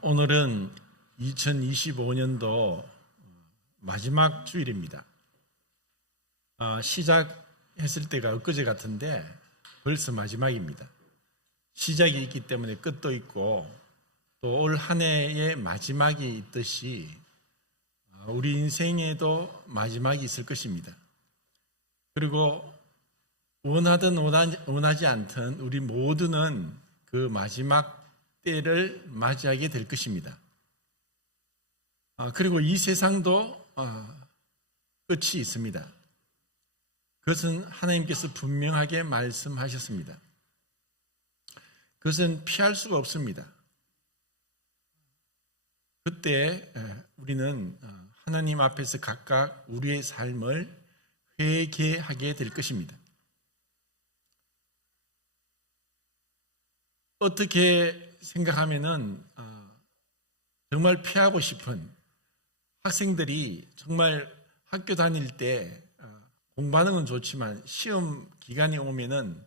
오늘은 2025년도 마지막 주일입니다. 시작했을 때가 엊그제 같은데 벌써 마지막입니다. 시작이 있기 때문에 끝도 있고 또 올 한 해의 마지막이 있듯이 우리 인생에도 마지막이 있을 것입니다. 그리고 원하든 원하지 않든 우리 모두는 그 마지막 때를 맞이하게 될 것입니다. 그리고 이 세상도 끝이 있습니다. 그것은 하나님께서 분명하게 말씀하셨습니다. 그것은 피할 수가 없습니다. 그때 우리는 하나님 앞에서 각각 우리의 삶을 회개하게 될 것입니다. 어떻게 생각하면은 정말 피하고 싶은 학생들이 정말 학교 다닐 때 공부하는 건 좋지만 시험 기간이 오면은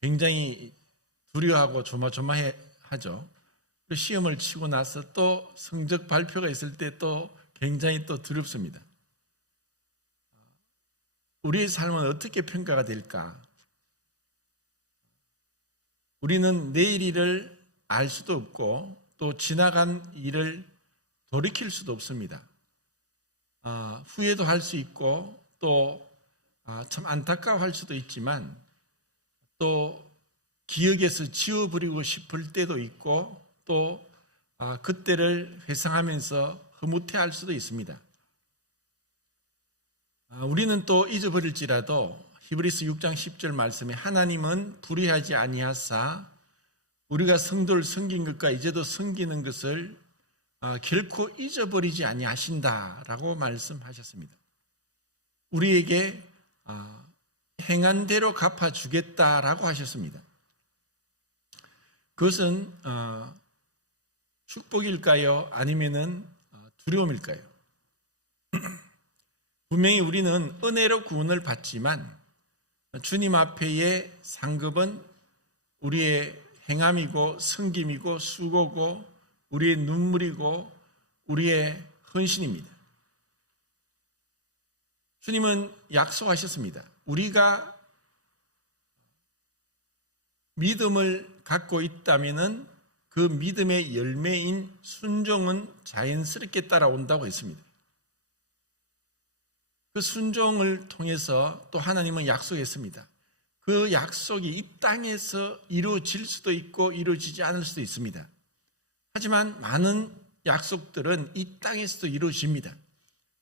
굉장히 두려워하고 조마조마하죠. 시험을 치고 나서 또 성적 발표가 있을 때 또 굉장히 또 두렵습니다. 우리의 삶은 어떻게 평가가 될까? 우리는 내일 일을 알 수도 없고 또 지나간 일을 돌이킬 수도 없습니다. 후회도 할 수 있고 또 참 안타까워할 수도 있지만 또 기억에서 지워버리고 싶을 때도 있고 또 그때를 회상하면서 흐뭇해할 수도 있습니다. 우리는 또 잊어버릴지라도 히브리서 6장 10절 말씀에 하나님은 불의하지 아니하사 우리가 성도를 섬긴 것과 이제도 섬기는 것을 결코 잊어버리지 아니하신다라고 말씀하셨습니다. 우리에게 행한 대로 갚아주겠다라고 하셨습니다. 그것은 축복일까요? 아니면은 두려움일까요? 분명히 우리는 은혜로 구원을 받지만 주님 앞에의 상급은 우리의 행함이고 섬김이고 수고고 우리의 눈물이고 우리의 헌신입니다. 주님은 약속하셨습니다. 우리가 믿음을 갖고 있다면은 그 믿음의 열매인 순종은 자연스럽게 따라온다고 했습니다. 그 순종을 통해서 또 하나님은 약속했습니다. 그 약속이 이 땅에서 이루어질 수도 있고 이루어지지 않을 수도 있습니다. 하지만 많은 약속들은 이 땅에서도 이루어집니다.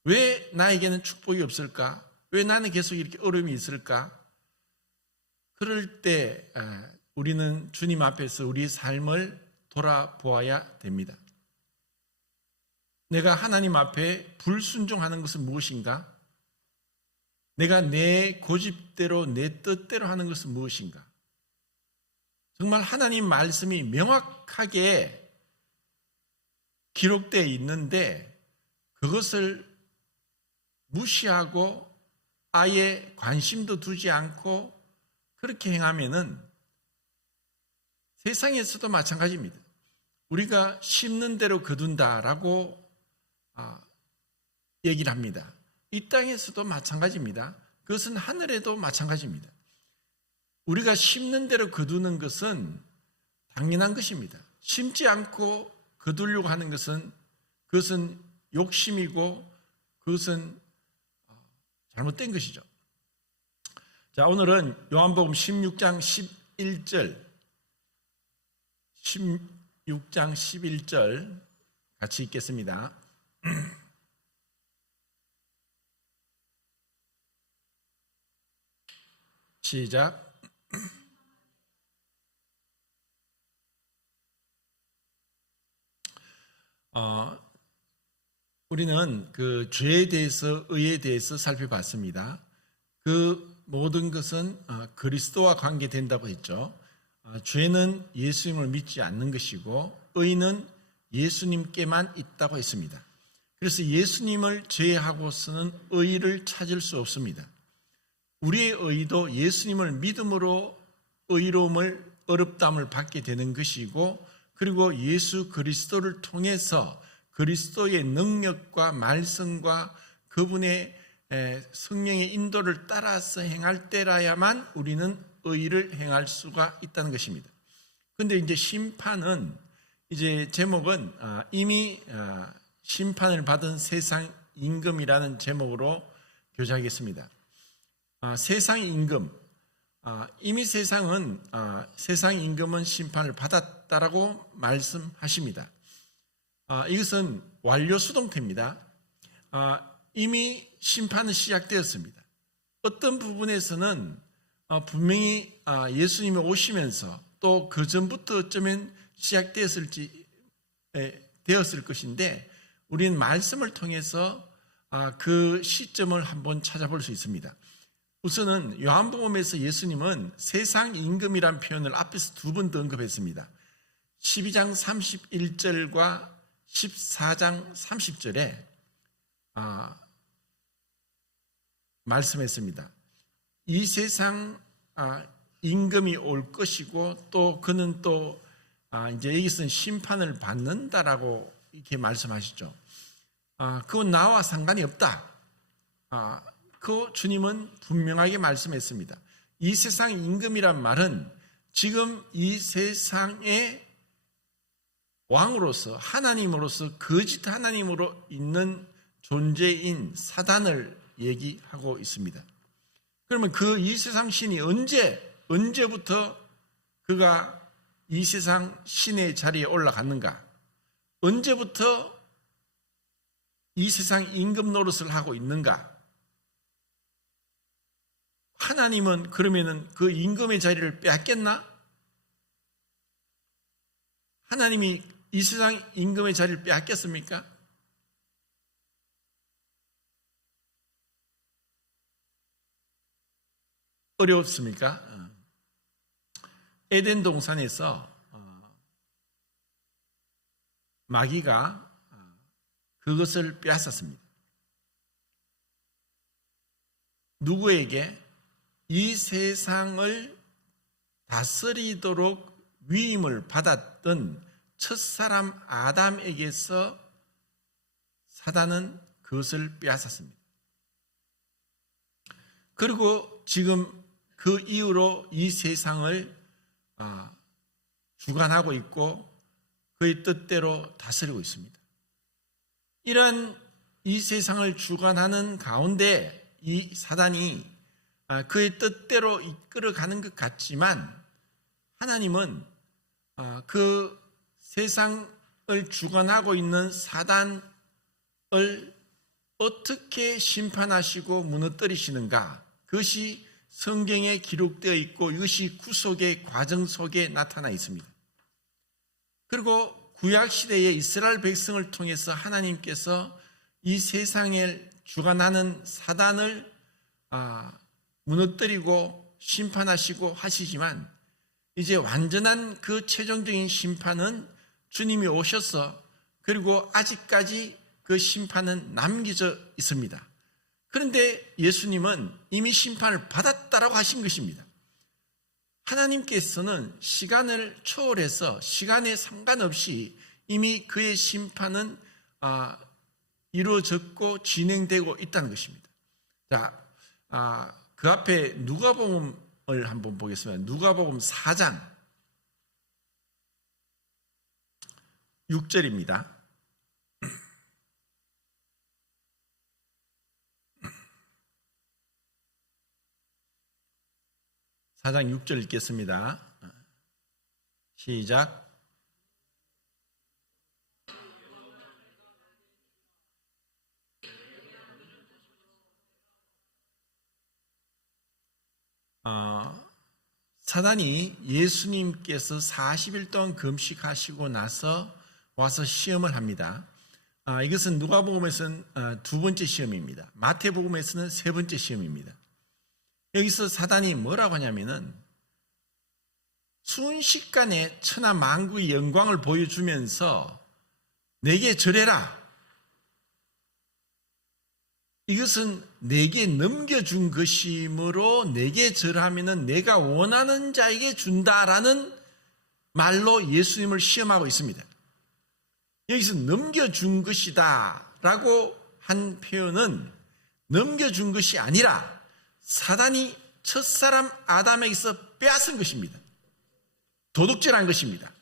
왜 나에게는 축복이 없을까? 왜 나는 계속 이렇게 어려움이 있을까? 그럴 때 우리는 주님 앞에서 우리의 삶을 돌아보아야 됩니다. 내가 하나님 앞에 불순종하는 것은 무엇인가? 내가 내 고집대로 내 뜻대로 하는 것은 무엇인가? 정말 하나님 말씀이 명확하게 기록되어 있는데 그것을 무시하고 아예 관심도 두지 않고 그렇게 행하면은 세상에서도 마찬가지입니다. 우리가 심는 대로 거둔다라고 얘기를 합니다. 이 땅에서도 마찬가지입니다. 그것은 하늘에도 마찬가지입니다. 우리가 심는 대로 거두는 것은 당연한 것입니다. 심지 않고 거두려고 하는 그것은 욕심이고 그것은 잘못된 것이죠. 자, 오늘은 요한복음 16장 11절 같이 읽겠습니다. 시작. 우리는 그 죄에 대해서 의에 대해서 살펴봤습니다. 그 모든 것은 그리스도와 관계된다고 했죠. 죄는 예수님을 믿지 않는 것이고 의는 예수님께만 있다고 했습니다. 그래서 예수님을 제외하고서는 의를 찾을 수 없습니다. 우리의 의도 예수님을 믿음으로 의로움을 어렵담을 받게 되는 것이고 그리고 예수 그리스도를 통해서 그리스도의 능력과 말씀과 그분의 성령의 인도를 따라서 행할 때라야만 우리는 의를 행할 수가 있다는 것입니다. 그런데 이제 심판은 이제 제목은 이미 심판을 받은 세상 임금이라는 제목으로 교제하겠습니다. 세상 임금, 이미 세상 임금은 심판을 받았다라고 말씀하십니다. 이것은 완료 수동태입니다. 이미 심판은 시작되었습니다. 어떤 부분에서는 분명히 예수님이 오시면서 또 그 전부터 어쩌면 시작되었을 것인데 우리는 말씀을 통해서 그 시점을 한번 찾아볼 수 있습니다. 우선은 요한복음에서 예수님은 세상 임금이란 표현을 앞에서 두 번 더 언급했습니다. 12장 31절과 14장 30절에 말씀했습니다. 이 세상 임금이 올 것이고 또 그는 또 이제 여기서는 심판을 받는다라고 이렇게 말씀하시죠. 그건 나와 상관이 없다. 그 주님은 분명하게 말씀했습니다. 이 세상 임금이란 말은 지금 이 세상의 왕으로서 하나님으로서 거짓 하나님으로 있는 존재인 사단을 얘기하고 있습니다. 그러면 그 이 세상 신이 언제부터 그가 이 세상 신의 자리에 올라갔는가? 언제부터 이 세상 임금 노릇을 하고 있는가? 하나님은 그러면은 그 임금의 자리를 빼앗겼나? 하나님이 이 세상 임금의 자리를 빼앗겼습니까? 어렵습니까? 에덴 동산에서 마귀가 그것을 빼앗았습니다. 누구에게? 이 세상을 다스리도록 위임을 받았던 첫사람 아담에게서 사단은 그것을 빼앗았습니다. 그리고 지금 그 이후로 이 세상을 주관하고 있고 그의 뜻대로 다스리고 있습니다. 이런 이 세상을 주관하는 가운데 이 사단이 그의 뜻대로 이끌어가는 것 같지만 하나님은 그 세상을 주관하고 있는 사단을 어떻게 심판하시고 무너뜨리시는가? 그것이 성경에 기록되어 있고 이것이 구속의 과정 속에 나타나 있습니다. 그리고 구약시대의 이스라엘 백성을 통해서 하나님께서 이 세상을 주관하는 사단을 무너뜨리고 심판하시고 하시지만 이제 완전한 그 최종적인 심판은 주님이 오셔서 그리고 아직까지 그 심판은 남겨져 있습니다. 그런데 예수님은 이미 심판을 받았다라고 하신 것입니다. 하나님께서는 시간을 초월해서 시간에 상관없이 이미 그의 심판은 이루어졌고 진행되고 있다는 것입니다. 자, 그 앞에 누가복음을 한번 보겠습니다. 누가복음 4장 6절입니다. 4장 6절 읽겠습니다. 시작. 사단이 예수님께서 40일 동안 금식하시고 나서 와서 시험을 합니다. 이것은 누가복음에서는 두 번째 시험입니다. 마태복음에서는 세 번째 시험입니다. 여기서 사단이 뭐라고 하냐면은 순식간에 천하 만국의 영광을 보여주면서 내게 절해라. 이것은 내게 넘겨준 것이므로 내게 절하면은 내가 원하는 자에게 준다라는 말로 예수님을 시험하고 있습니다. 여기서 넘겨준 것이다 라고 한 표현은 넘겨준 것이 아니라 사단이 첫사람 아담에게서 빼앗은 것입니다. 도둑질한 것입니다.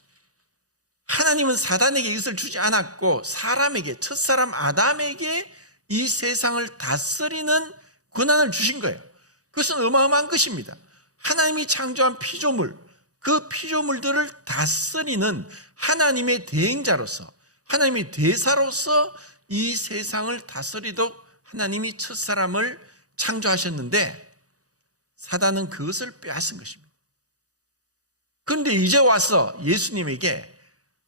하나님은 사단에게 이것을 주지 않았고 사람에게, 첫사람 아담에게 이 세상을 다스리는 권한을 주신 거예요. 그것은 어마어마한 것입니다. 하나님이 창조한 피조물, 그 피조물들을 다스리는 하나님의 대행자로서, 하나님의 대사로서 이 세상을 다스리도록 하나님이 첫사람을 창조하셨는데 사단은 그것을 빼앗은 것입니다. 그런데 이제 와서 예수님에게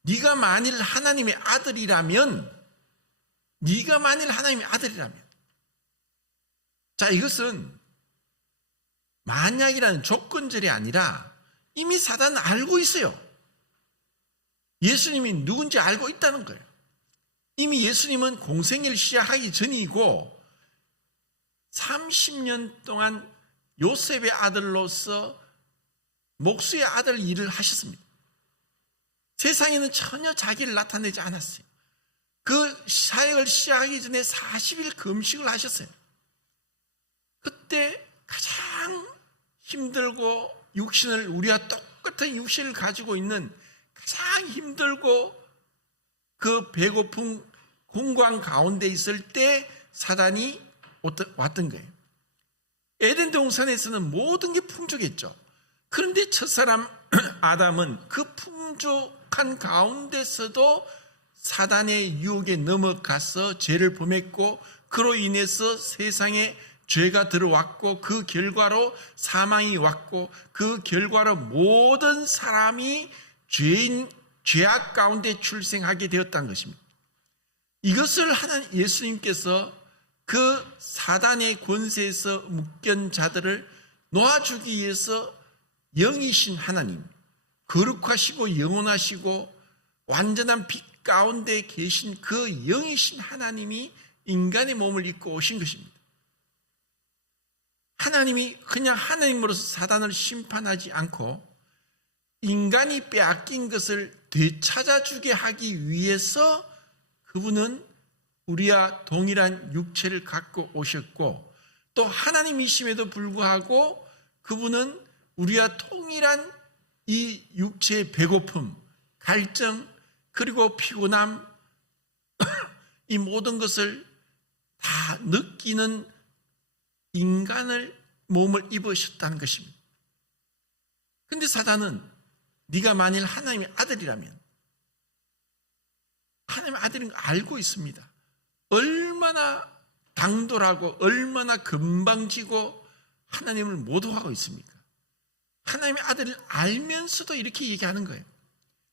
네가 만일 하나님의 아들이라면, 네가 만일 하나님의 아들이라면, 자, 이것은 만약이라는 조건절이 아니라 이미 사단은 알고 있어요. 예수님이 누군지 알고 있다는 거예요. 이미 예수님은 공생애를 시작하기 전이고 30년 동안 요셉의 아들로서 목수의 아들 일을 하셨습니다. 세상에는 전혀 자기를 나타내지 않았어요. 그 사역을 시작하기 전에 40일 금식을 하셨어요. 그때 가장 힘들고 육신을, 우리와 똑같은 육신을 가지고 있는 가장 힘들고 그 배고픈 공고한 가운데 있을 때 사단이 왔던 거예요. 에덴 동산에서는 모든 게 풍족했죠. 그런데 첫사람 아담은 그 풍족한 가운데서도 사단의 유혹에 넘어가서 죄를 범했고 그로 인해서 세상에 죄가 들어왔고 그 결과로 사망이 왔고 그 결과로 모든 사람이 죄악 가운데 출생하게 되었다는 것입니다. 이것을 예수님께서 그 사단의 권세에서 묶인 자들을 놓아주기 위해서 영이신 하나님, 거룩하시고 영원하시고 완전한 빛 가운데 계신 그 영이신 하나님이 인간의 몸을 입고 오신 것입니다. 하나님이 그냥 하나님으로서 사단을 심판하지 않고 인간이 빼앗긴 것을 되찾아주게 하기 위해서 그분은 우리와 동일한 육체를 갖고 오셨고 또 하나님이심에도 불구하고 그분은 우리와 동일한 이 육체의 배고픔, 갈증, 그리고 피곤함, 이 모든 것을 다 느끼는 인간을 몸을 입으셨다는 것입니다. 그런데 사단은 네가 만일 하나님의 아들이라면, 하나님의 아들인 거 알고 있습니다. 얼마나 당돌하고 얼마나 건방지고 하나님을 모독하고 있습니까? 하나님의 아들을 알면서도 이렇게 얘기하는 거예요.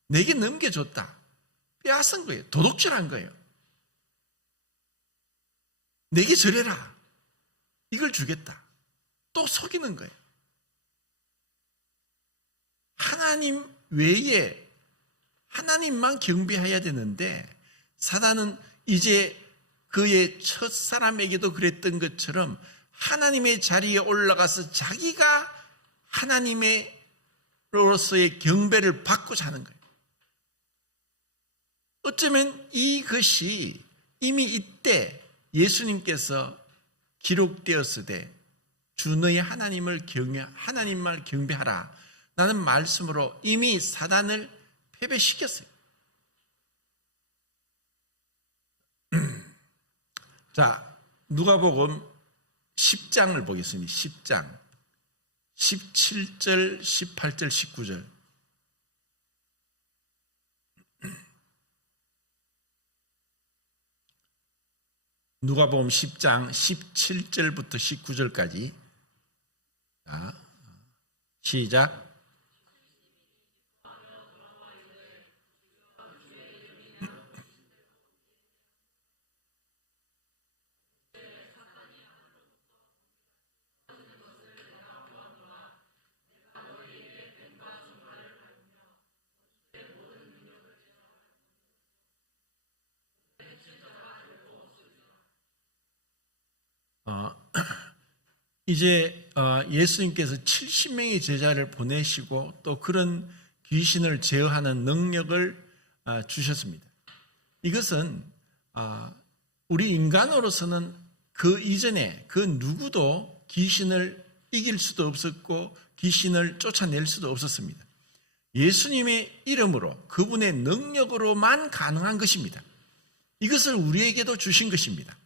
내게 넘겨줬다. 빼앗은 거예요. 도둑질한 거예요. 내게 절해라. 이걸 주겠다. 또 속이는 거예요. 하나님 외에 하나님만 경배해야 되는데 사단은 이제 그의 첫사람에게도 그랬던 것처럼 하나님의 자리에 올라가서 자기가 하나님으로서의 경배를 받고자 하는 거예요. 어쩌면 이것이 이미 이때 예수님께서 기록되었을 때 주 너의 하나님을 하나님만 경배하라 라는 말씀으로 이미 사단을 패배시켰어요. 자, 누가복음 10장을 보겠습니다. 10장 17절, 18절, 19절. 누가복음 10장 17절부터 19절까지. 자, 시작. 이제 예수님께서 70명의 제자를 보내시고 또 그런 귀신을 제어하는 능력을 주셨습니다. 이것은 우리 인간으로서는 그 이전에 그 누구도 귀신을 이길 수도 없었고 귀신을 쫓아낼 수도 없었습니다. 예수님의 이름으로 그분의 능력으로만 가능한 것입니다. 이것을 우리에게도 주신 것입니다.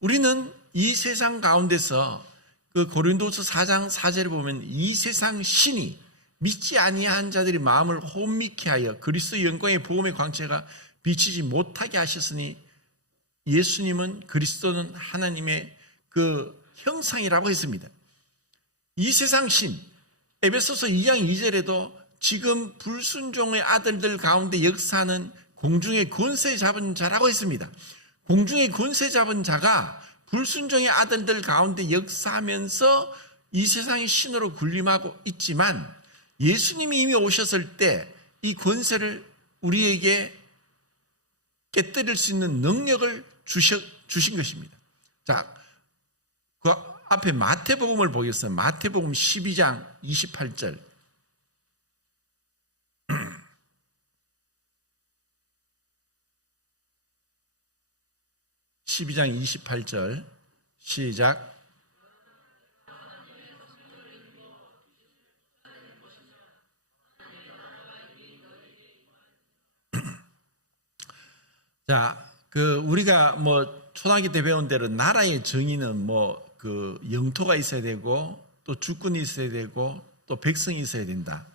우리는 이 세상 가운데서 그 고린도서 4장 4절에 보면 이 세상 신이 믿지 아니한 자들이 마음을 혼미케 하여 그리스도의 영광의 복음의 광채가 비치지 못하게 하셨으니 예수님은 그리스도는 하나님의 그 형상이라고 했습니다. 이 세상 신, 에베소서 2장 2절에도 지금 불순종의 아들들 가운데 역사하는 공중의 권세 잡은 자라고 했습니다. 공중의 권세 잡은 자가 불순종의 아들들 가운데 역사하면서 이 세상의 신으로 군림하고 있지만 예수님이 이미 오셨을 때 이 권세를 우리에게 깨뜨릴 수 있는 능력을 주신 것입니다. 자, 그 앞에 마태복음을 보겠습니다. 마태복음 12장 28절. 12장 28절 시작. 자, 우리가 초등학교 때 배운 대로 나라의 정의는 그 영토가 있어야 되고 또 주권이 있어야 되고 또 백성이 있어야 된다.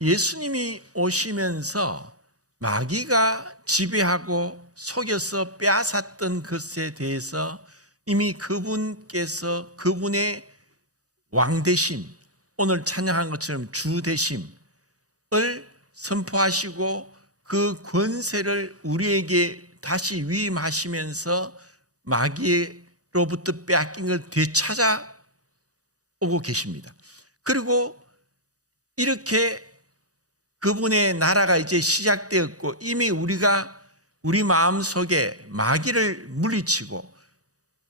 예수님이 오시면서 마귀가 지배하고 속여서 빼앗았던 것에 대해서 이미 그분께서 그분의 왕되심, 오늘 찬양한 것처럼 주되심을 선포하시고 그 권세를 우리에게 다시 위임하시면서 마귀로부터 빼앗긴 걸 되찾아 오고 계십니다. 그리고 이렇게 그분의 나라가 이제 시작되었고 이미 우리가 우리 마음속에 마귀를 물리치고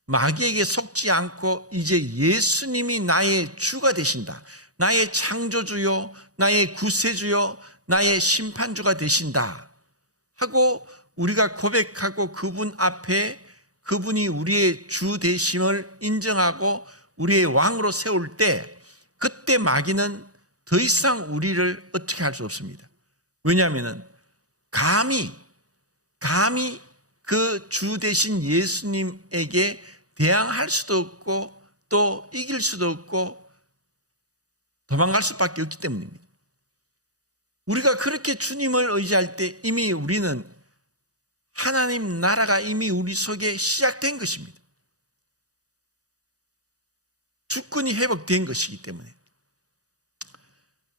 마귀에게 속지 않고 이제 예수님이 나의 주가 되신다. 나의 창조주요, 나의 구세주요, 나의 심판주가 되신다 하고 우리가 고백하고 그분 앞에 그분이 우리의 주 되심을 인정하고 우리의 왕으로 세울 때 그때 마귀는 더 이상 우리를 어떻게 할 수 없습니다. 왜냐하면 감히 그 주 되신 예수님에게 대항할 수도 없고 또 이길 수도 없고 도망갈 수밖에 없기 때문입니다. 우리가 그렇게 주님을 의지할 때 이미 우리는 하나님 나라가 이미 우리 속에 시작된 것입니다. 주권이 회복된 것이기 때문에.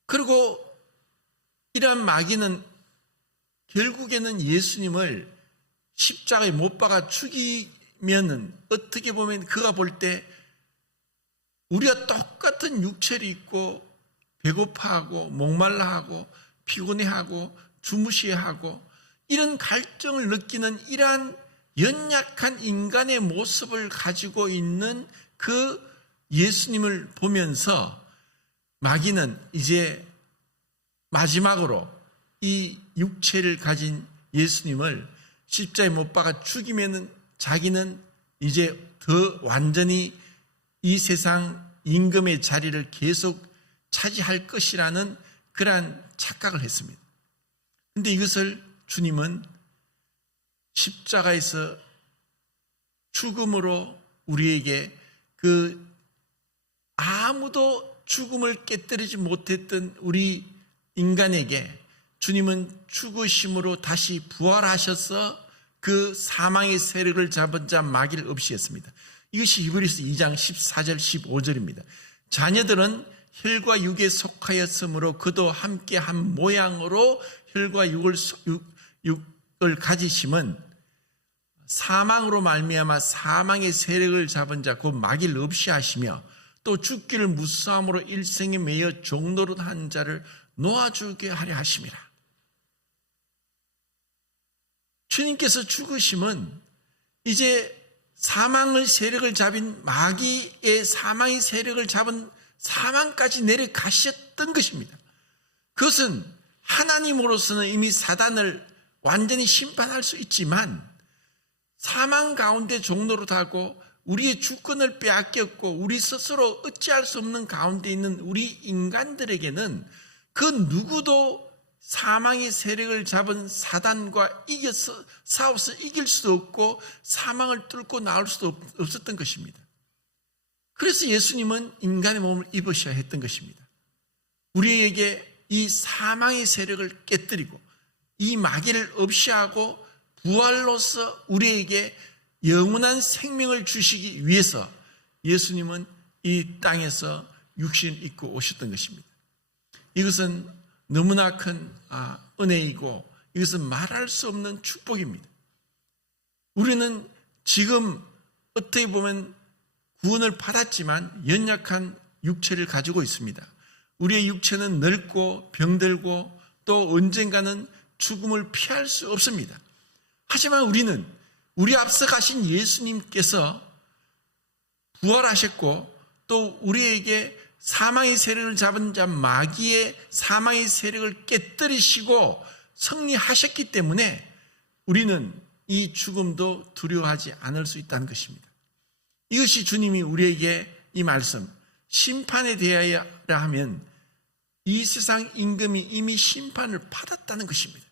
그리고 이러한 마귀는 결국에는 예수님을 십자가에 못 박아 죽이면은 어떻게 보면 그가 볼 때 우리가 똑같은 육체를 입고 배고파하고 목말라하고 피곤해하고 주무시하고 이런 갈증을 느끼는 이러한 연약한 인간의 모습을 가지고 있는 그 예수님을 보면서 마귀는 이제 마지막으로 이 육체를 가진 예수님을 십자가에 못 박아 죽이면은 자기는 이제 더 완전히 이 세상 임금의 자리를 계속 차지할 것이라는 그러한 착각을 했습니다. 그런데 이것을 주님은 십자가에서 죽음으로 우리에게 그 아무도 죽음을 깨뜨리지 못했던 우리 인간에게 주님은 죽으심으로 다시 부활하셔서 그 사망의 세력을 잡은 자 마귀를 없이했습니다. 이것이 히브리서 2장 14절 15절입니다. 자녀들은 혈과 육에 속하였으므로 그도 함께 한 모양으로 혈과 육을 가지심은 사망으로 말미암아 사망의 세력을 잡은 자 곧 마귀를 없이 하시며 또 죽기를 무수함으로 일생에 매여 종노릇한 자를 놓아주게 하려 하심이라. 주님께서 죽으심은 이제 사망의 세력을 잡은 마귀의 사망의 세력을 잡은 사망까지 내려가셨던 것입니다. 그것은 하나님으로서는 이미 사단을 완전히 심판할 수 있지만 사망 가운데 종로로 타고 우리의 주권을 빼앗겼고 우리 스스로 어찌할 수 없는 가운데 있는 우리 인간들에게는 그 누구도 사망의 세력을 잡은 사단과 싸워서 이길 수도 없고 사망을 뚫고 나올 수도 없었던 것입니다. 그래서 예수님은 인간의 몸을 입으셔야 했던 것입니다. 우리에게 이 사망의 세력을 깨뜨리고 이 마귀를 없이하고 부활로서 우리에게 영원한 생명을 주시기 위해서 예수님은 이 땅에서 육신을 입고 오셨던 것입니다. 이것은 너무나 큰 은혜이고 이것은 말할 수 없는 축복입니다. 우리는 지금 어떻게 보면 구원을 받았지만 연약한 육체를 가지고 있습니다. 우리의 육체는 늙고 병들고 또 언젠가는 죽음을 피할 수 없습니다. 하지만 우리는 우리 앞서 가신 예수님께서 부활하셨고 또 우리에게 사망의 세력을 잡은 자 마귀의 사망의 세력을 깨뜨리시고 승리하셨기 때문에 우리는 이 죽음도 두려워하지 않을 수 있다는 것입니다. 이것이 주님이 우리에게 이 말씀 심판에 대하여 하면 이 세상 임금이 이미 심판을 받았다는 것입니다.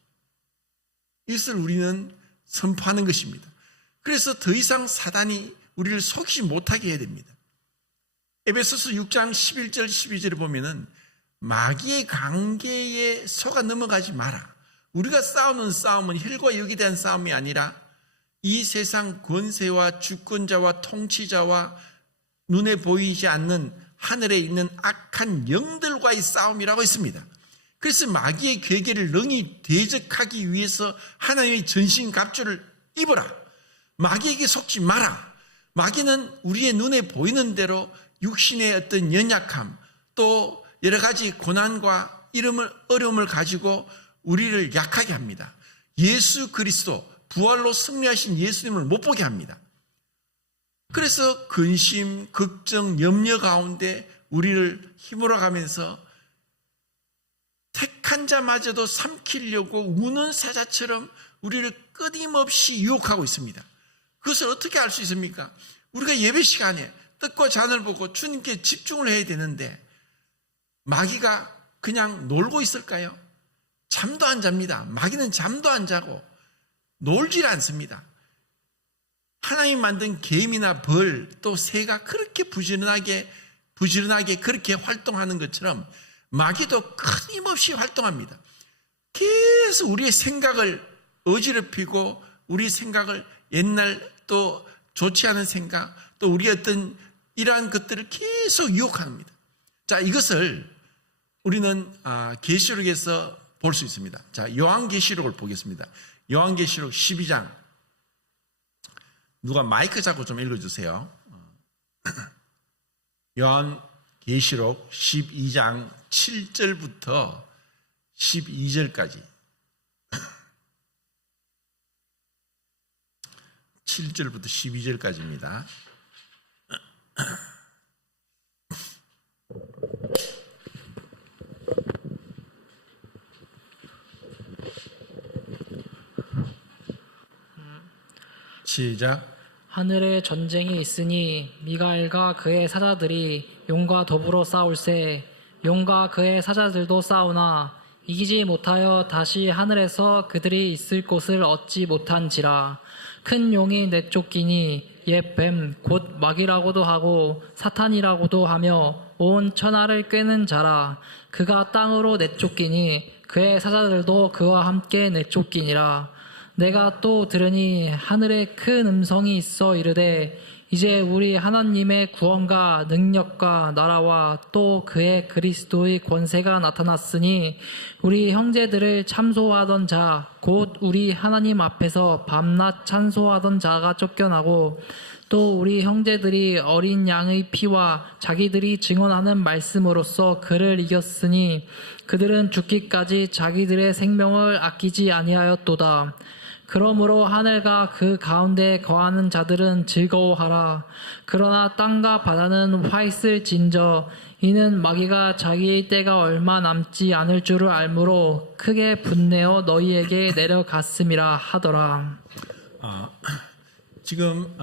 이것을 우리는 선포하는 것입니다. 그래서 더 이상 사단이 우리를 속이지 못하게 해야 됩니다. 에베소서 6장 11절 12절을 보면은 마귀의 관계에 속아 넘어가지 마라. 우리가 싸우는 싸움은 혈과 육에 대한 싸움이 아니라 이 세상 권세와 주권자와 통치자와 눈에 보이지 않는 하늘에 있는 악한 영들과의 싸움이라고 했습니다. 그래서 마귀의 괴계를 능히 대적하기 위해서 하나님의 전신갑주를 입어라. 마귀에게 속지 마라. 마귀는 우리의 눈에 보이는 대로 육신의 어떤 연약함 또 여러 가지 고난과 어려움을 가지고 우리를 약하게 합니다. 예수 그리스도 부활로 승리하신 예수님을 못 보게 합니다. 그래서 근심, 걱정, 염려 가운데 우리를 힘으로 가면서 택한 자마저도 삼키려고 우는 사자처럼 우리를 끊임없이 유혹하고 있습니다. 그것을 어떻게 알 수 있습니까? 우리가 예배 시간에 뜻과 잔을 보고 주님께 집중을 해야 되는데 마귀가 그냥 놀고 있을까요? 잠도 안 잡니다. 마귀는 잠도 안 자고 놀질 않습니다. 하나님 만든 개미나 벌 또 새가 그렇게 부지런하게 그렇게 활동하는 것처럼 마귀도 끊임없이 활동합니다. 계속 우리의 생각을 어지럽히고 우리 생각을 옛날 또 좋지 않은 생각 또 우리 어떤 이러한 것들을 계속 유혹합니다. 자, 이것을 우리는 계시록에서 볼 수 있습니다. 자, 요한계시록을 보겠습니다. 요한계시록 12장 누가 마이크 잡고 좀 읽어주세요. 요한계시록 12장 7절부터 12절까지 7절부터 12절까지입니다. 시작. 하늘에 전쟁이 있으니 미가엘과 그의 사자들이 용과 더불어 싸울세. 용과 그의 사자들도 싸우나 이기지 못하여 다시 하늘에서 그들이 있을 곳을 얻지 못한지라. 큰 용이 내쫓기니 옛 뱀 곧 마귀라고도 하고 사탄이라고도 하며 온 천하를 꿰는 자라. 그가 땅으로 내쫓기니 그의 사자들도 그와 함께 내쫓기니라. 내가 또 들으니 하늘에 큰 음성이 있어 이르되 이제 우리 하나님의 구원과 능력과 나라와 또 그의 그리스도의 권세가 나타났으니 우리 형제들을 참소하던 자 곧 우리 하나님 앞에서 밤낮 찬소하던 자가 쫓겨나고 또 우리 형제들이 어린 양의 피와 자기들이 증언하는 말씀으로써 그를 이겼으니 그들은 죽기까지 자기들의 생명을 아끼지 아니하였도다. 그러므로 하늘과 그 가운데 거하는 자들은 즐거워하라. 그러나 땅과 바다는 화 있을진저 이는 마귀가 자기의 때가 얼마 남지 않을 줄을 알므로 크게 분내어 너희에게 내려갔음이라 하더라. 지금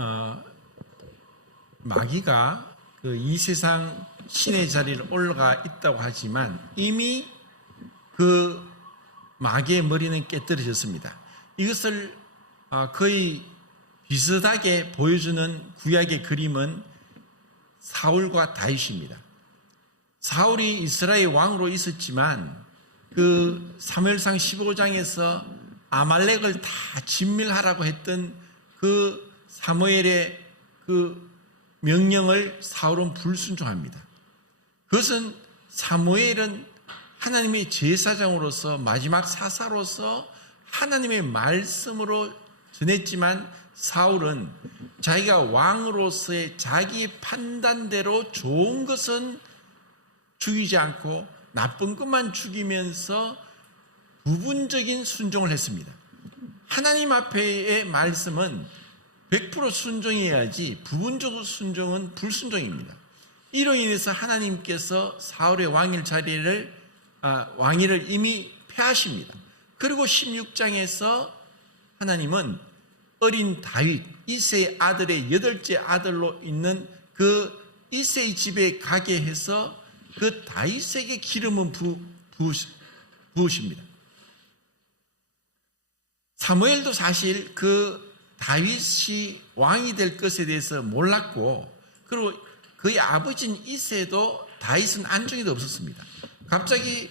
마귀가 그 이 세상 신의 자리를 올라가 있다고 하지만 이미 그 마귀의 머리는 깨뜨려졌습니다. 이것을 거의 비슷하게 보여주는 구약의 그림은 사울과 다윗입니다. 사울이 이스라엘 왕으로 있었지만 그 사무엘상 15장에서 아말렉을 다 진멸하라고 했던 그 사무엘의 그 명령을 사울은 불순종합니다. 그것은 사무엘은 하나님의 제사장으로서 마지막 사사로서 하나님의 말씀으로 전했지만 사울은 자기가 왕으로서의 자기 판단대로 좋은 것은 죽이지 않고 나쁜 것만 죽이면서 부분적인 순종을 했습니다. 하나님 앞에의 말씀은 100% 순종해야지 부분적 순종은 불순종입니다. 이로 인해서 하나님께서 사울의 왕위를 이미 폐하십니다. 그리고 16장에서 하나님은 어린 다윗 이새의 아들의 8째 아들로 있는 그 이새의 집에 가게 해서 그 다윗에게 기름은 부으십니다. 사무엘도 사실 그 다윗이 왕이 될 것에 대해서 몰랐고, 그리고 그의 아버지인 이새도 다윗은 안중에도 없었습니다. 갑자기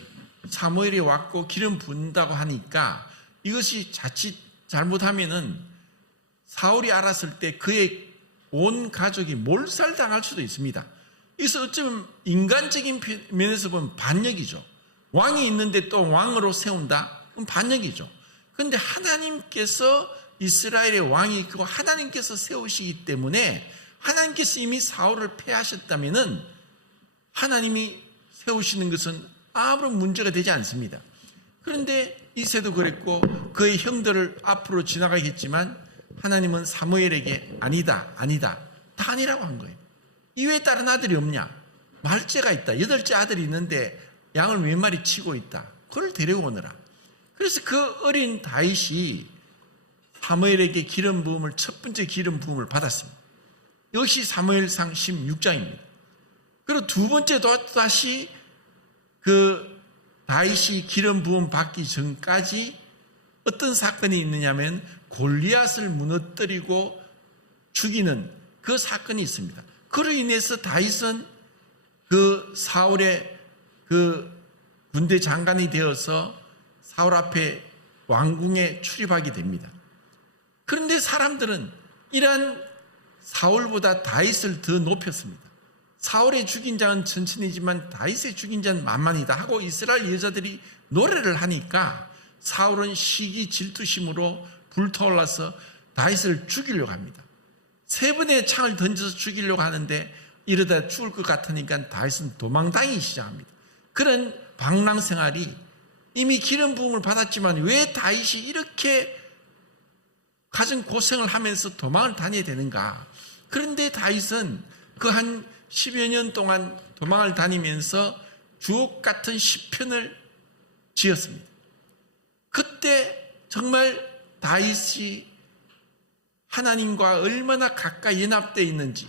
사무엘이 왔고 기름 부은다고 하니까 이것이 자칫 잘못하면은 사울이 알았을 때 그의 온 가족이 몰살당할 수도 있습니다. 그래서 어쩌면 인간적인 면에서 보면 반역이죠. 왕이 있는데 또 왕으로 세운다? 그럼 반역이죠. 그런데 하나님께서 이스라엘의 왕이 있고 하나님께서 세우시기 때문에 하나님께서 이미 사울을 폐하셨다면은 하나님이 세우시는 것은 아무런 문제가 되지 않습니다. 그런데 이새도 그랬고 그의 형들을 앞으로 지나가겠지만 하나님은 사무엘에게 아니다 다 아니라고 한 거예요. 이외에 다른 아들이 없냐? 말째가 있다. 8째 아들이 있는데 양을 몇 마리 치고 있다. 그걸 데려오느라. 그래서 그 어린 다윗이 사무엘에게 기름 부음을 첫 번째 기름 부음을 받았습니다. 역시 사무엘상 16장입니다. 그리고 두 번째도 다시 그 다윗이 기름 부음 받기 전까지 어떤 사건이 있느냐면 골리앗을 무너뜨리고 죽이는 그 사건이 있습니다. 그로 인해서 다윗은 그 사울의 그 군대 장관이 되어서 사울 앞에 왕궁에 출입하게 됩니다. 그런데 사람들은 이러한 사울보다 다윗을 더 높였습니다. 사울의 죽인 자는 천천히지만 다윗의 죽인 자는 만만이다 하고 이스라엘 여자들이 노래를 하니까 사울은 시기 질투심으로 불타올라서 다윗을 죽이려고 합니다. 3번의 창을 던져서 죽이려고 하는데 이러다 죽을 것 같으니까 다윗은 도망다니기 시작합니다. 그런 방랑 생활이 이미 기름 부음을 받았지만 왜 다윗이 이렇게 가진 고생을 하면서 도망을 다녀야 되는가? 그런데 다윗은 그 한 10여 년 동안 도망을 다니면서 주옥 같은 시편을 지었습니다. 그때 정말 다윗이 하나님과 얼마나 가까이 연합되어 있는지,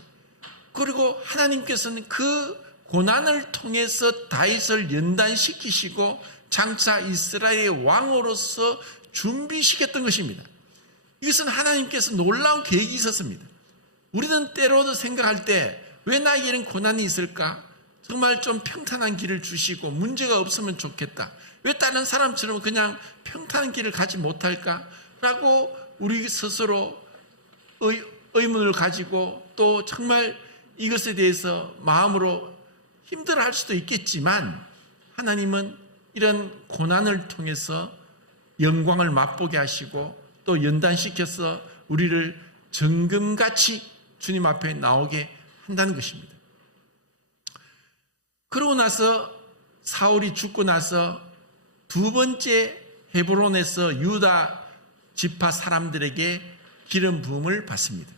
그리고 하나님께서는 그 고난을 통해서 다윗을 연단시키시고 장차 이스라엘의 왕으로서 준비시켰던 것입니다. 이것은 하나님께서 놀라운 계획이 있었습니다. 우리는 때로도 생각할 때 왜 나에게 이런 고난이 있을까? 정말 좀 평탄한 길을 주시고 문제가 없으면 좋겠다. 왜 다른 사람처럼 그냥 평탄한 길을 가지 못할까? 라고 우리 스스로 의문을 가지고 또 정말 이것에 대해서 마음으로 힘들어할 수도 있겠지만 하나님은 이런 고난을 통해서 영광을 맛보게 하시고 또 연단시켜서 우리를 정금같이 주님 앞에 나오게 한다는 것입니다. 그러고 나서 사울이 죽고 나서 두 번째 헤브론에서 유다 지파 사람들에게 기름 부음을 받습니다.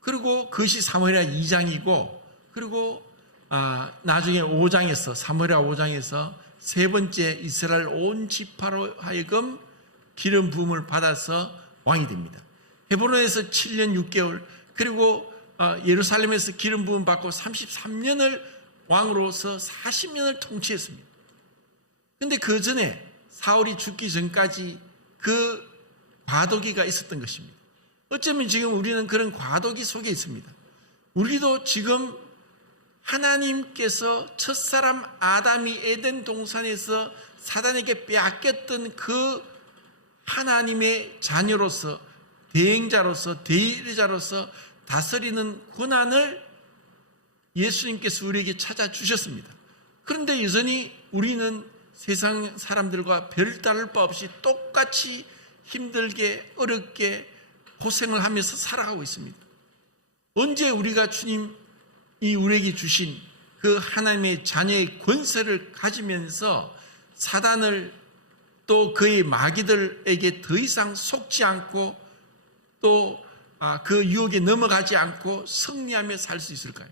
그리고 그것이 사무엘하 2장이고, 그리고 나중에 5장에서 사무엘하 5장에서 세 번째 이스라엘 온 지파로 하여금 기름 부음을 받아서 왕이 됩니다. 헤브론에서 7년 6개월 그리고 예루살렘에서 기름 부음 받고 33년을 왕으로서 40년을 통치했습니다. 그런데 그 전에 사울이 죽기 전까지 그 과도기가 있었던 것입니다. 어쩌면 지금 우리는 그런 과도기 속에 있습니다. 우리도 지금 하나님께서 첫사람 아담이 에덴 동산에서 사단에게 빼앗겼던 그 하나님의 자녀로서 대행자로서 대리자로서 다스리는 권한을 예수님께서 우리에게 찾아주셨습니다. 그런데 여전히 우리는 세상 사람들과 별다를 바 없이 똑같이 힘들게 어렵게 고생을 하면서 살아가고 있습니다. 언제 우리가 주님이 우리에게 주신 그 하나님의 자녀의 권세를 가지면서 사단을 또 그의 마귀들에게 더 이상 속지 않고 또 그 유혹에 넘어가지 않고 승리하며 살 수 있을까요?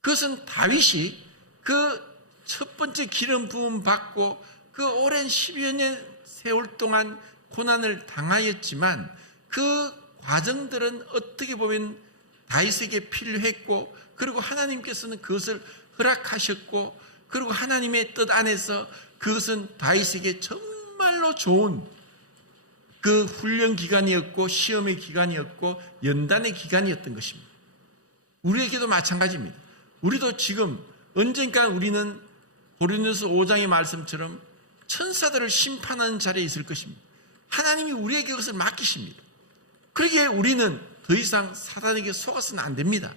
그것은 다윗이 그 첫 번째 기름 부음 받고 그 오랜 10여 년 세월 동안 고난을 당하였지만 그 과정들은 어떻게 보면 다윗에게 필요했고 그리고 하나님께서는 그것을 허락하셨고 그리고 하나님의 뜻 안에서 그것은 다윗에게 정말로 좋은 그 훈련 기간이었고 시험의 기간이었고 연단의 기간이었던 것입니다. 우리에게도 마찬가지입니다. 우리도 지금 언젠가 우리는 고린도서 5장의 말씀처럼 천사들을 심판하는 자리에 있을 것입니다. 하나님이 우리에게 그것을 맡기십니다. 그러기에 우리는 더 이상 사단에게 속아서는 안 됩니다.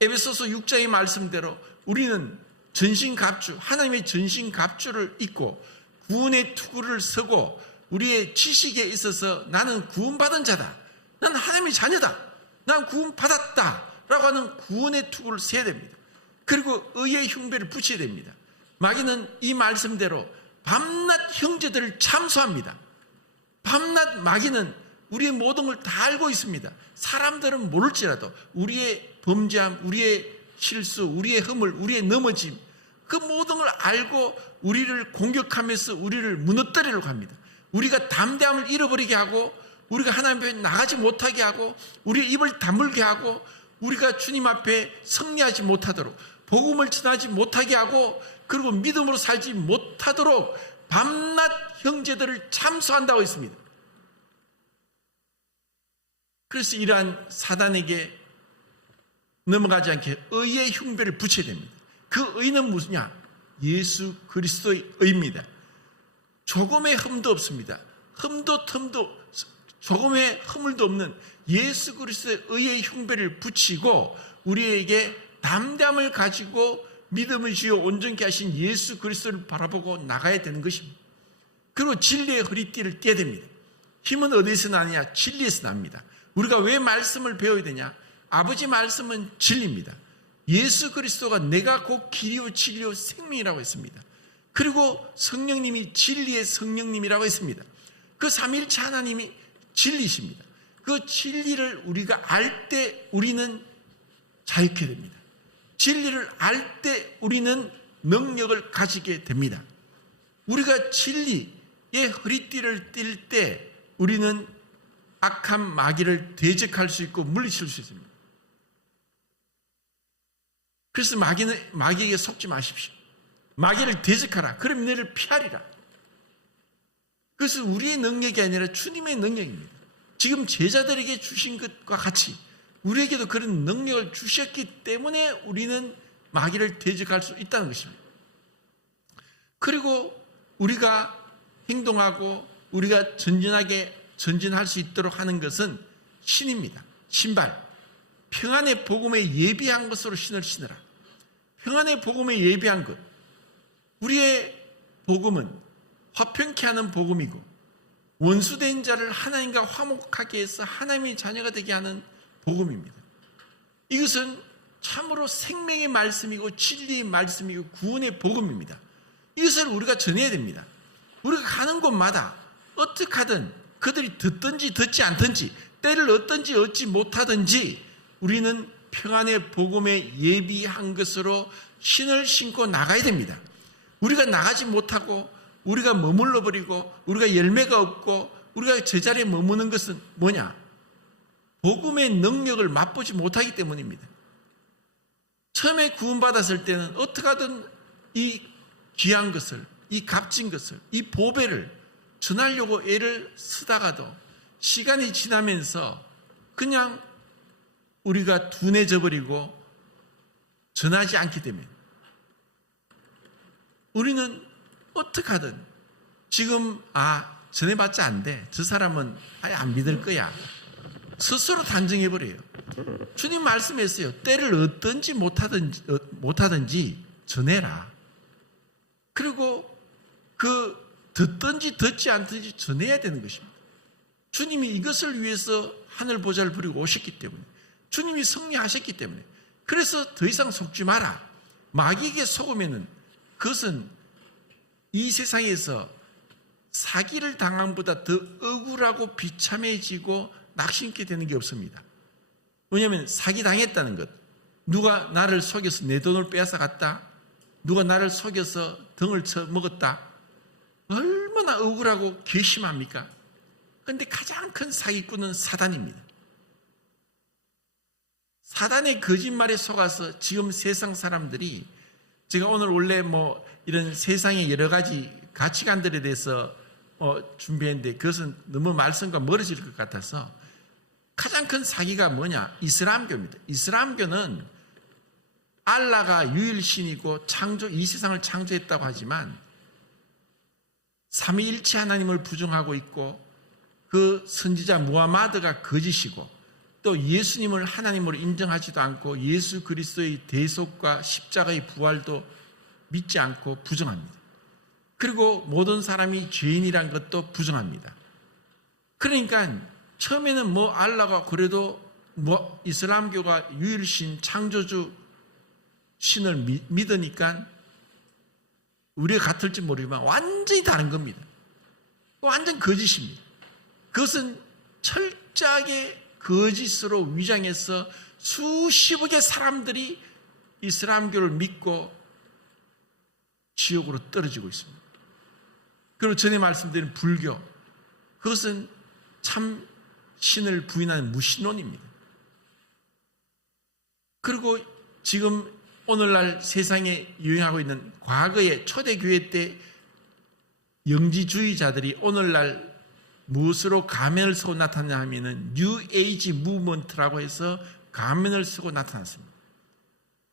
에베소서 6장의 말씀대로 우리는 전신갑주, 하나님의 전신갑주를 입고 구원의 투구를 서고 우리의 지식에 있어서 나는 구원받은 자다. 나는 하나님의 자녀다. 난 구원받았다. 라고 하는 구원의 투구를 세야 됩니다. 그리고 의의 흉배를 붙여야 됩니다. 마귀는 이 말씀대로 밤낮 형제들을 참수합니다. 밤낮 마귀는 우리의 모든 걸 다 알고 있습니다. 사람들은 모를지라도 우리의 범죄함, 우리의 실수, 우리의 허물, 우리의 넘어짐 그 모든 걸 알고 우리를 공격하면서 우리를 무너뜨리려고 합니다. 우리가 담대함을 잃어버리게 하고 우리가 하나님 앞에 나가지 못하게 하고 우리의 입을 다물게 하고 우리가 주님 앞에 승리하지 못하도록 복음을 전하지 못하게 하고 그리고 믿음으로 살지 못하도록 밤낮 형제들을 참수한다고 했습니다. 그래서 이러한 사단에게 넘어가지 않게 의의 흉배를 붙여야 됩니다. 그 의는 무엇이냐? 예수 그리스도의 의입니다. 조금의 흠도 없습니다. 흠도 틈도 조금의 허물도 없는 예수 그리스도의 의의 흉배를 붙이고 우리에게 담대함을 가지고 믿음을 지어 온전케 하신 예수 그리스도를 바라보고 나가야 되는 것입니다. 그리고 진리의 허리띠를 떼야 됩니다. 힘은 어디서 나느냐? 진리에서 납니다. 우리가 왜 말씀을 배워야 되냐? 아버지 말씀은 진리입니다. 예수 그리스도가 내가 곧 길이요 진리요 생명이라고 했습니다. 그리고 성령님이 진리의 성령님이라고 했습니다. 그 삼위일체 하나님이 진리십니다. 그 진리를 우리가 알 때 우리는 자유케 됩니다. 진리를 알 때 우리는 능력을 가지게 됩니다. 우리가 진리의 허리띠를 띨 때 우리는 악한 마귀를 대적할 수 있고 물리칠 수 있습니다. 그래서 마귀에게 속지 마십시오. 마귀를 대적하라. 그럼 너를 피하리라. 그것은 우리의 능력이 아니라 주님의 능력입니다. 지금 제자들에게 주신 것과 같이 우리에게도 그런 능력을 주셨기 때문에 우리는 마귀를 대적할 수 있다는 것입니다. 그리고 우리가 행동하고 우리가 전진할 수 있도록 하는 것은 신입니다. 신발. 평안의 복음에 예비한 것으로 신을 신으라. 평안의 복음에 예비한 것. 우리의 복음은 화평케 하는 복음이고 원수된 자를 하나님과 화목하게 해서 하나님의 자녀가 되게 하는 복음입니다. 이것은 참으로 생명의 말씀이고 진리의 말씀이고 구원의 복음입니다. 이것을 우리가 전해야 됩니다. 우리가 가는 곳마다 어떻게 하든 그들이 듣든지 듣지 않든지 때를 얻든지 얻지 못하든지 우리는 평안의 복음에 예비한 것으로 신을 신고 나가야 됩니다. 우리가 나가지 못하고 우리가 머물러 버리고 우리가 열매가 없고 우리가 제자리에 머무는 것은 뭐냐? 복음의 능력을 맛보지 못하기 때문입니다. 처음에 구원받았을 때는 어떻게 하든 이 귀한 것을, 이 값진 것을, 이 보배를 전하려고 애를 쓰다가도 시간이 지나면서 그냥 우리가 둔해져 버리고 전하지 않기 때문에 우리는 어떻게 하든 지금 전해봤자 안 돼. 저 사람은 아예 안 믿을 거야. 스스로 단정해버려요. 주님 말씀했어요. 때를 얻든지 못하든지 전해라. 그리고 듣든지 듣지 않든지 전해야 되는 것입니다. 주님이 이것을 위해서 하늘 보좌를 부리고 오셨기 때문에, 주님이 승리하셨기 때문에, 그래서 더 이상 속지 마라. 마귀에게 속으면은 그것은 이 세상에서 사기를 당함보다 더 억울하고 비참해지고 낙심있게 되는 게 없습니다. 왜냐하면 사기당했다는 것, 누가 나를 속여서 내 돈을 빼앗아갔다, 누가 나를 속여서 등을 쳐먹었다, 얼마나 억울하고 괘씸합니까? 그런데 가장 큰 사기꾼은 사단입니다. 사단의 거짓말에 속아서 지금 세상 사람들이, 제가 오늘 원래 이런 세상의 여러 가지 가치관들에 대해서 준비했는데 그것은 너무 말씀과 멀어질 것 같아서, 가장 큰 사기가 뭐냐? 이슬람교입니다. 이슬람교는 알라가 유일신이고 이 세상을 창조했다고 하지만 삼위일체 하나님을 부정하고 있고, 그 선지자 무하마드가 거짓이고, 또 예수님을 하나님으로 인정하지도 않고 예수 그리스도의 대속과 십자가의 부활도 믿지 않고 부정합니다. 그리고 모든 사람이 죄인이란 것도 부정합니다. 그러니까 처음에는 알라가 그래도 이슬람교가 유일신 창조주 신을 믿으니까 우리가 같을지 모르지만 완전히 다른 겁니다. 완전 거짓입니다. 그것은 철저하게 거짓으로 위장해서 수십억의 사람들이 이슬람교를 믿고 지옥으로 떨어지고 있습니다. 그리고 전에 말씀드린 불교, 그것은 참 신을 부인하는 무신론입니다. 그리고 지금 오늘날 세상에 유행하고 있는 과거의 초대교회 때 영지주의자들이 오늘날 무엇으로 가면을 쓰고 나타나냐 하면은 뉴에이지 무브먼트라고 해서 가면을 쓰고 나타났습니다.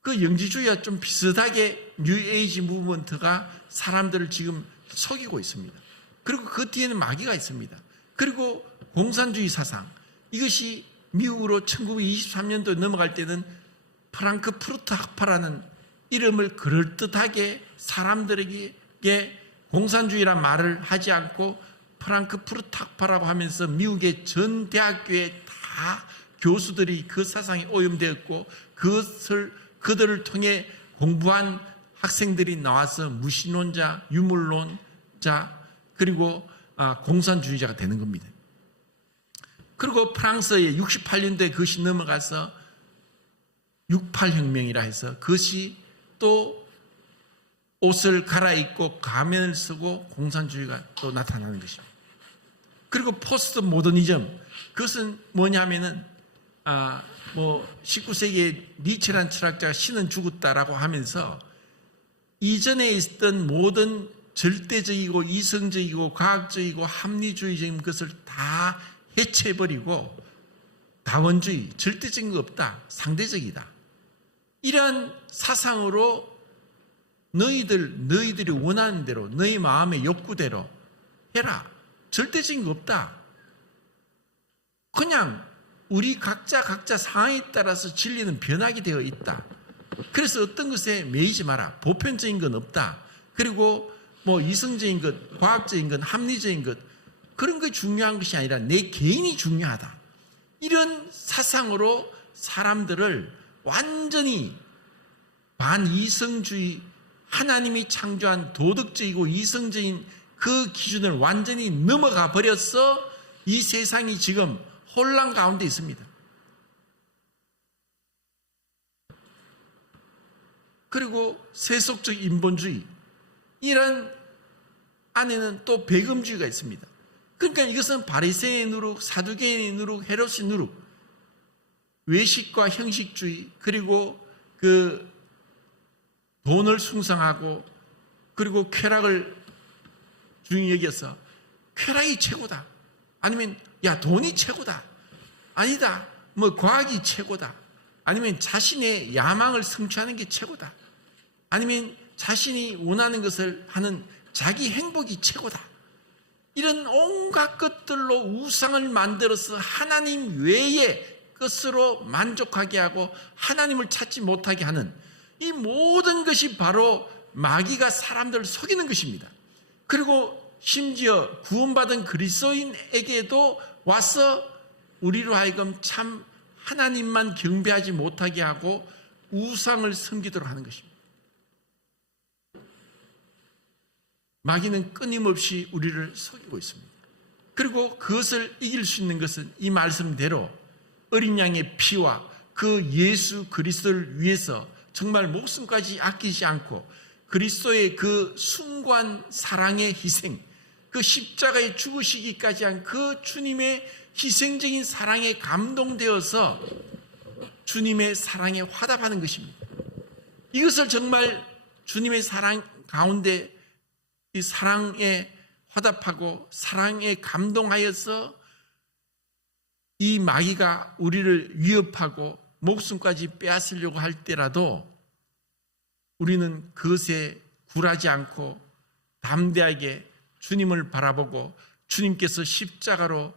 그 영지주의와 좀 비슷하게 뉴에이지 무브먼트가 사람들을 지금 속이고 있습니다. 그리고 그 뒤에는 마귀가 있습니다. 그리고 공산주의 사상, 이것이 미국으로 1923년도에 넘어갈 때는 프랑크푸르트 학파라는 이름을 그럴듯하게 사람들에게 공산주의란 말을 하지 않고 프랑크푸르트 학파라고 하면서 미국의 전 대학교에 다 교수들이 그 사상에 오염되었고, 그들을 통해 공부한 학생들이 나와서 무신론자, 유물론자, 그리고 공산주의자가 되는 겁니다. 그리고 프랑스의 68년도에 그것이 넘어가서 68혁명이라 해서 그것이 또 옷을 갈아입고 가면을 쓰고 공산주의가 또 나타나는 것입니다. 그리고 포스트 모더니즘, 그것은 뭐냐면은 19세기에 니체라는 철학자가 신은 죽었다라고 하면서 이전에 있던 모든 절대적이고 이성적이고 과학적이고 합리주의적인 것을 다 해체해버리고 다원주의, 절대적인 거 없다, 상대적이다, 이러한 사상으로 너희들이 원하는 대로 너희 마음의 욕구대로 해라, 절대적인 거 없다, 그냥 우리 각자 상황에 따라서 진리는 변하게 되어 있다, 그래서 어떤 것에 매이지 마라, 보편적인 건 없다, 그리고 이성적인 것, 과학적인 것, 합리적인 것, 그런 게 중요한 것이 아니라 내 개인이 중요하다, 이런 사상으로 사람들을 완전히 반이성주의, 하나님이 창조한 도덕적이고 이성적인 그 기준을 완전히 넘어가 버려서 이 세상이 지금 혼란 가운데 있습니다. 그리고 세속적 인본주의, 이런 안에는 또 배금주의가 있습니다. 그러니까 이것은 바리새인의 누룩, 사두개인의 누룩, 헤롯의 누룩, 외식과 형식주의, 그리고 그 돈을 숭상하고 그리고 쾌락을 중히 여겨서 쾌락이 최고다, 아니면 야 돈이 최고다, 아니다 뭐 과학이 최고다, 아니면 자신의 야망을 성취하는 게 최고다, 아니면 자신이 원하는 것을 하는 자기 행복이 최고다, 이런 온갖 것들로 우상을 만들어서 하나님 외의 것으로 만족하게 하고 하나님을 찾지 못하게 하는 이 모든 것이 바로 마귀가 사람들을 속이는 것입니다. 그리고 심지어 구원받은 그리스도인에게도 와서 우리로 하여금 참 하나님만 경배하지 못하게 하고 우상을 섬기도록 하는 것입니다. 마귀는 끊임없이 우리를 속이고 있습니다. 그리고 그것을 이길 수 있는 것은 이 말씀대로 어린 양의 피와 그 예수 그리스도를 위해서 정말 목숨까지 아끼지 않고 그리스도의 그 숭고한 사랑의 희생, 그 십자가에 죽으시기까지 한 그 주님의 희생적인 사랑에 감동되어서 주님의 사랑에 화답하는 것입니다. 이것을 정말 주님의 사랑 가운데 이 사랑에 화답하고 사랑에 감동하여서 이 마귀가 우리를 위협하고 목숨까지 빼앗으려고 할 때라도 우리는 그것에 굴하지 않고 담대하게 주님을 바라보고 주님께서 십자가로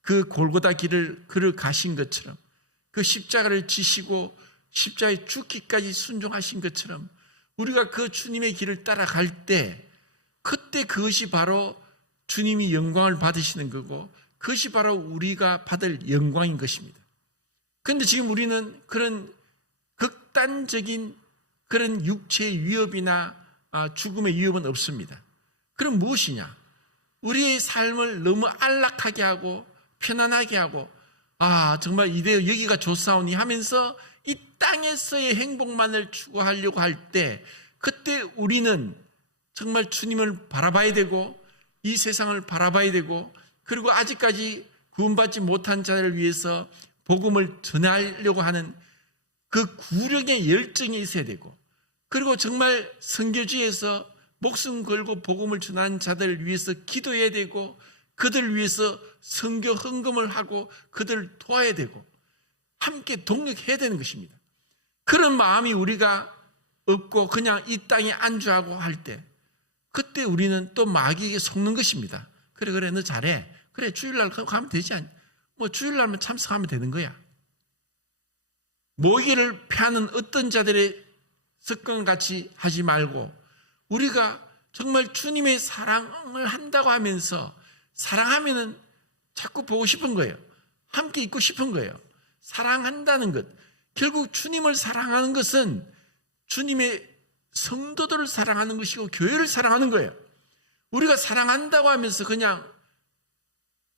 그 골고다 길을 걸어가신 것처럼, 그 십자가를 지시고 십자가에 죽기까지 순종하신 것처럼 우리가 그 주님의 길을 따라갈 때 그때 그것이 바로 주님이 영광을 받으시는 거고 그것이 바로 우리가 받을 영광인 것입니다. 그런데 지금 우리는 그런 극단적인 그런 육체의 위협이나 죽음의 위협은 없습니다. 그럼 무엇이냐? 우리의 삶을 너무 안락하게 하고 편안하게 하고 정말 이대로 여기가 좋사오니 하면서 이 땅에서의 행복만을 추구하려고 할 때 그때 우리는 정말 주님을 바라봐야 되고 이 세상을 바라봐야 되고 그리고 아직까지 구원받지 못한 자를 위해서 복음을 전하려고 하는 그 구력의 열정이 있어야 되고 그리고 정말 선교지에서 목숨 걸고 복음을 전하는 자들을 위해서 기도해야 되고 그들을 위해서 선교 헌금을 하고 그들을 도와야 되고 함께 동력해야 되는 것입니다. 그런 마음이 우리가 없고 그냥 이 땅에 안주하고 할 때 그때 우리는 또 마귀에게 속는 것입니다. 그래 너 잘해. 그래 주일날 가면 되지 않냐. 뭐 주일날만 참석하면 되는 거야. 모이기를 피하는 어떤 자들의 습관같이 하지 말고 우리가 정말 주님의 사랑을 한다고 하면서 사랑하면은 자꾸 보고 싶은 거예요. 함께 있고 싶은 거예요. 사랑한다는 것. 결국 주님을 사랑하는 것은 주님의 성도들을 사랑하는 것이고 교회를 사랑하는 거예요. 우리가 사랑한다고 하면서 그냥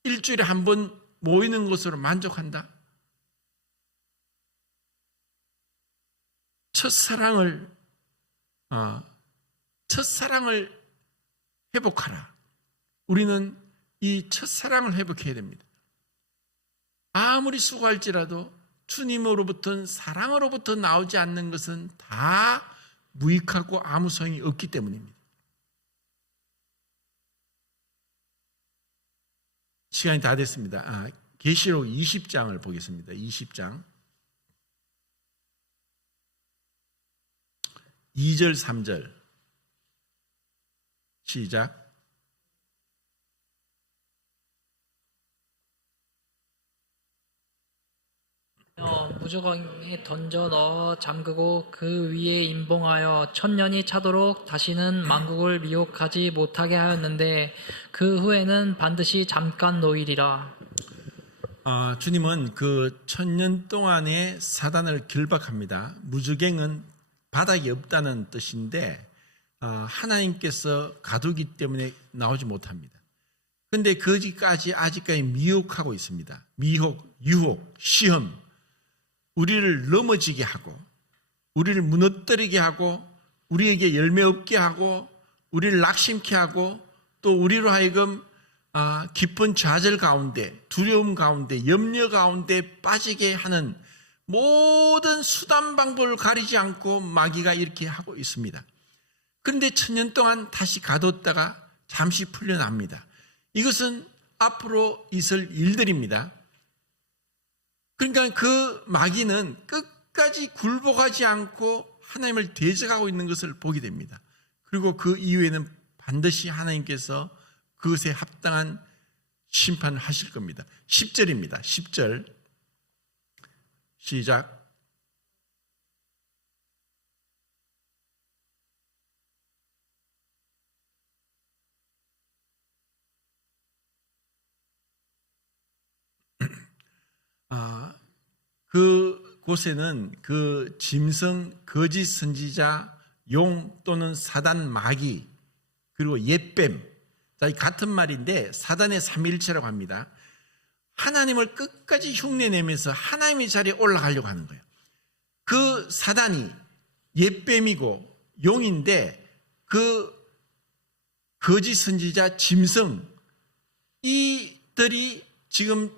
일주일에 한 번 모이는 것으로 만족한다? 첫사랑을 회복하라. 우리는 이 첫사랑을 회복해야 됩니다. 아무리 수고할지라도 주님으로부터 사랑으로부터 나오지 않는 것은 다 무익하고 아무 소용이 없기 때문입니다. 시간이 다 됐습니다. 계시록 20장을 보겠습니다. 20장 2절 3절 시작. 무저강에 던져 넣어 잠그고 그 위에 임봉하여 천년이 차도록 다시는 만국을 미혹하지 못하게 하였는데 그 후에는 반드시 잠깐 놓이리라. 주님은 그 천년 동안에 사단을 결박합니다. 무저갱은 바닥이 없다는 뜻인데 하나님께서 가두기 때문에 나오지 못합니다. 그런데 거기까지 아직까지 미혹하고 있습니다. 미혹, 유혹, 시험, 우리를 넘어지게 하고 우리를 무너뜨리게 하고 우리에게 열매 없게 하고 우리를 낙심케 하고 또 우리로 하여금 깊은 좌절 가운데, 두려움 가운데, 염려 가운데 빠지게 하는 모든 수단 방법을 가리지 않고 마귀가 이렇게 하고 있습니다. 그런데 1000년 동안 다시 가뒀다가 잠시 풀려납니다. 이것은 앞으로 있을 일들입니다. 그러니까 그 마귀는 끝까지 굴복하지 않고 하나님을 대적하고 있는 것을 보게 됩니다. 그리고 그 이후에는 반드시 하나님께서 그것에 합당한 심판을 하실 겁니다. 10절입니다. 10절 시작. 그곳에는 그 짐승, 거짓 선지자, 용 또는 사단 마귀 그리고 옛뱀, 이 같은 말인데 사단의 삼위일체라고 합니다. 하나님을 끝까지 흉내내면서 하나님의 자리에 올라가려고 하는 거예요. 그 사단이 옛뱀이고 용인데 그 거짓 선지자, 짐승, 이들이 지금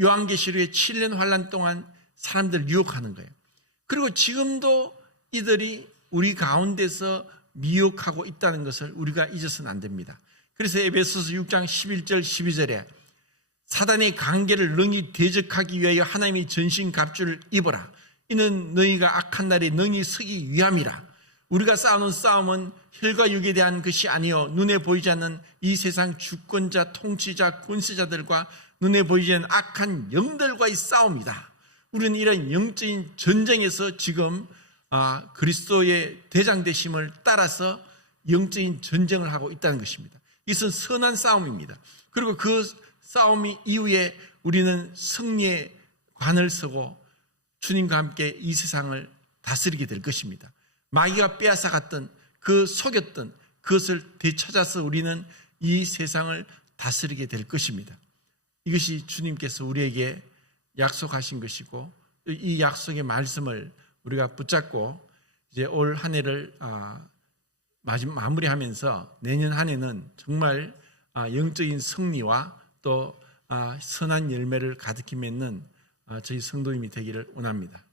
요한계시록의 7년 환란 동안 사람들을 유혹하는 거예요. 그리고 지금도 이들이 우리 가운데서 미혹하고 있다는 것을 우리가 잊어서는 안 됩니다. 그래서 에베소서 6장 11절 12절에 사단의 관계를 능히 대적하기 위하여 하나님의 전신갑주를 입어라. 이는 너희가 악한 날에 능히 서기 위함이라. 우리가 싸우는 싸움은 혈과 육에 대한 것이 아니요 눈에 보이지 않는 이 세상 주권자, 통치자, 권세자들과 눈에 보이지 않는 악한 영들과의 싸움이다. 우리는 이런 영적인 전쟁에서 지금 그리스도의 대장 되심을 따라서 영적인 전쟁을 하고 있다는 것입니다. 이것은 선한 싸움입니다. 그리고 그 싸움이 이후에 우리는 승리의 관을 서고 주님과 함께 이 세상을 다스리게 될 것입니다. 마귀가 빼앗아갔던 그 속였던 그것을 되찾아서 우리는 이 세상을 다스리게 될 것입니다. 이것이 주님께서 우리에게 약속하신 것이고 이 약속의 말씀을 우리가 붙잡고 이제 올 한 해를 마무리하면서 내년 한 해는 정말 영적인 승리와 또 선한 열매를 가득히 맺는 저희 성도님이 되기를 원합니다.